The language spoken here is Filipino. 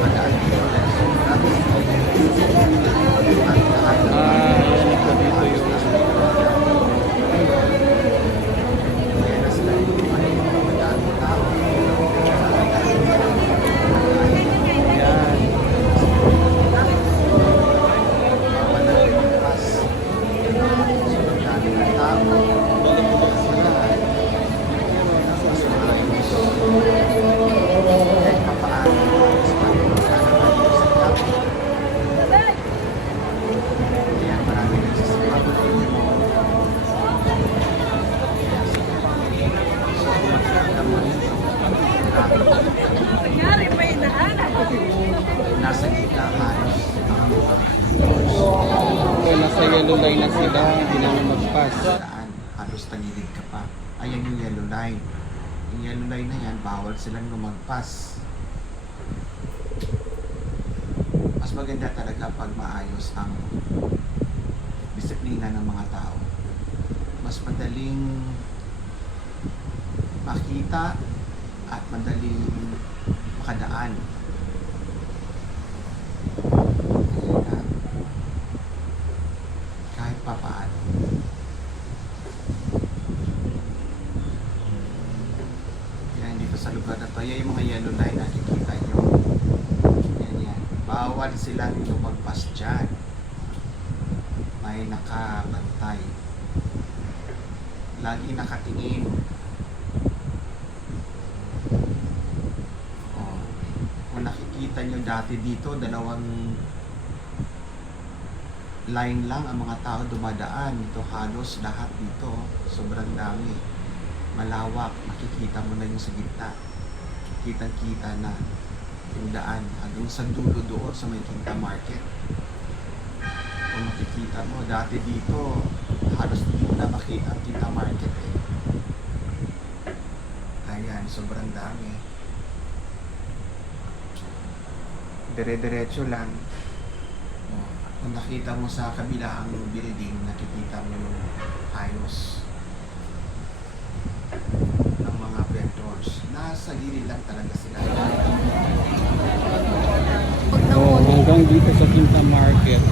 makadaan dito dahil sobrang Ayan po dito yung kaya na sila yung makadaan ng tao. yan. Bawal na lumagpas. Sobrang dami ng tao. Mas marami dito. Kahit papaano, mas marami dito sa Quiapo. Kaya marami nagsasababot dito. So, kung makikita mo dito, Nangyari pa inahanap. nasa gitna halos ang mga So, nasa yellow line na sila, hindi naman magpas. daan, halos tagilid ka pa. Ayan yung yellow line. Yung yellow line na yan, bawal silang lumagpas. Mas maganda talaga pag maayos ang disiplina ng mga tao. Mas madaling makita at madaling makadaan. Ayan na. Kahit pa paano. Yan, dito sa lugar na to, yan yung mga yellow line nakikita nyo. Yan. Bawal sila lumagpas dyan. May nakabantay. Lagi nakatingin. Oh. Kung nakikita nyo dati dito, dalawang line lang ang mga tao dumadaan. Ito halos lahat dito. Sobrang dami. Malawak. Makikita mo na yung sa gitna. Kitang-kita na yung daan hanggang sa dulo doon sa may Quinta Market. Kung makikita mo, dati dito halos hindi mo na makita ang Quinta Market eh. Ayan, sobrang dami. Dire-diretso lang. Oh, kung nakita mo sa kabilang building, nakikita mo yung ayos ng mga vendors. Nasa gilid lang talaga sila. Oh, hanggang dito sa Quinta Market.